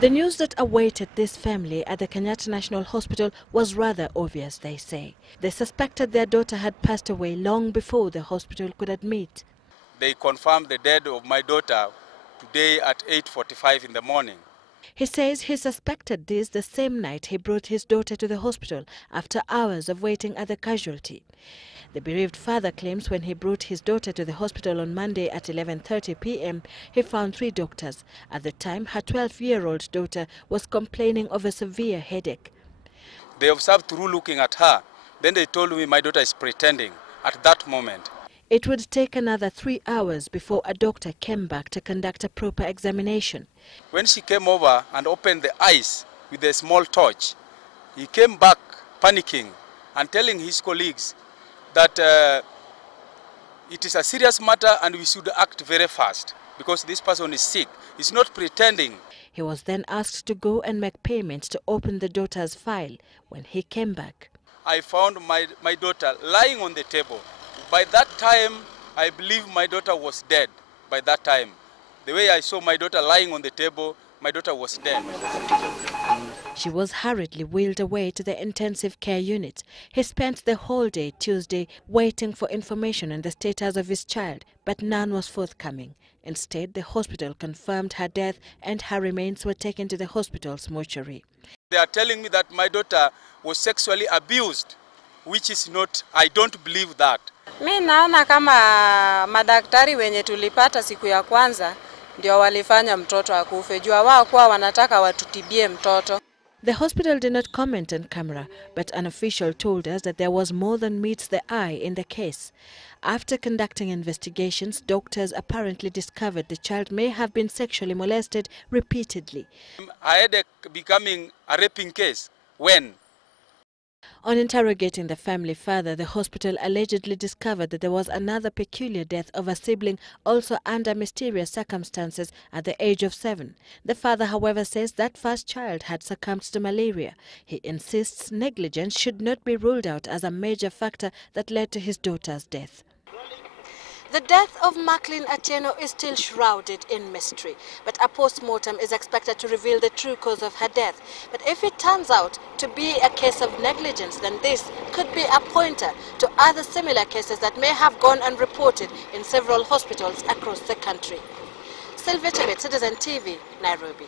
The news that awaited this family at the Kenyatta National Hospital was rather obvious, they say. They suspected their daughter had passed away long before the hospital could admit. They confirmed the death of my daughter today at 8:45 in the morning. He says he suspected this the same night he brought his daughter to the hospital after hours of waiting at the casualty. The bereaved father claims when he brought his daughter to the hospital on Monday at 11:30 p.m, he found 3 doctors. At the time, her 12-year-old daughter was complaining of a severe headache. They observed through looking at her. Then they told me my daughter is pretending at that moment. It would take another 3 hours before a doctor came back to conduct a proper examination. When she came over and opened the eyes with a small torch, he came back panicking and telling his colleagues that it is a serious matter and we should act very fast because this person is sick. He's not pretending. He was then asked to go and make payments to open the daughter's file. When he came back, I found my daughter lying on the table. By that time, I believe my daughter was dead. By that time, the way I saw my daughter lying on the table, my daughter was dead. She was hurriedly wheeled away to the intensive care unit. He spent the whole day Tuesday waiting for information on the status of his child, but none was forthcoming. Instead, the hospital confirmed her death and her remains were taken to the hospital's mortuary. They are telling me that my daughter was sexually abused, which is not, I don't believe that. Mi naona kama madaktari wenye tulipata siku ya kwanza ndio walifanya mtoto akufe. Jua wao kwa wanataka watutibie mtoto. The hospital did not comment on camera, but an official told us that there was more than meets the eye in the case. After conducting investigations, doctors apparently discovered the child may have been sexually molested repeatedly. I had becoming a raping case. When? On interrogating the family further, the hospital allegedly discovered that there was another peculiar death of a sibling, also under mysterious circumstances, at the age of 7. The father, however, says that first child had succumbed to malaria. He insists negligence should not be ruled out as a major factor that led to his daughter's death. The death of Macklin Atieno is still shrouded in mystery, but a post-mortem is expected to reveal the true cause of her death. But if it turns out to be a case of negligence, then this could be a pointer to other similar cases that may have gone unreported in several hospitals across the country. Sylvia Chebet, Citizen TV, Nairobi.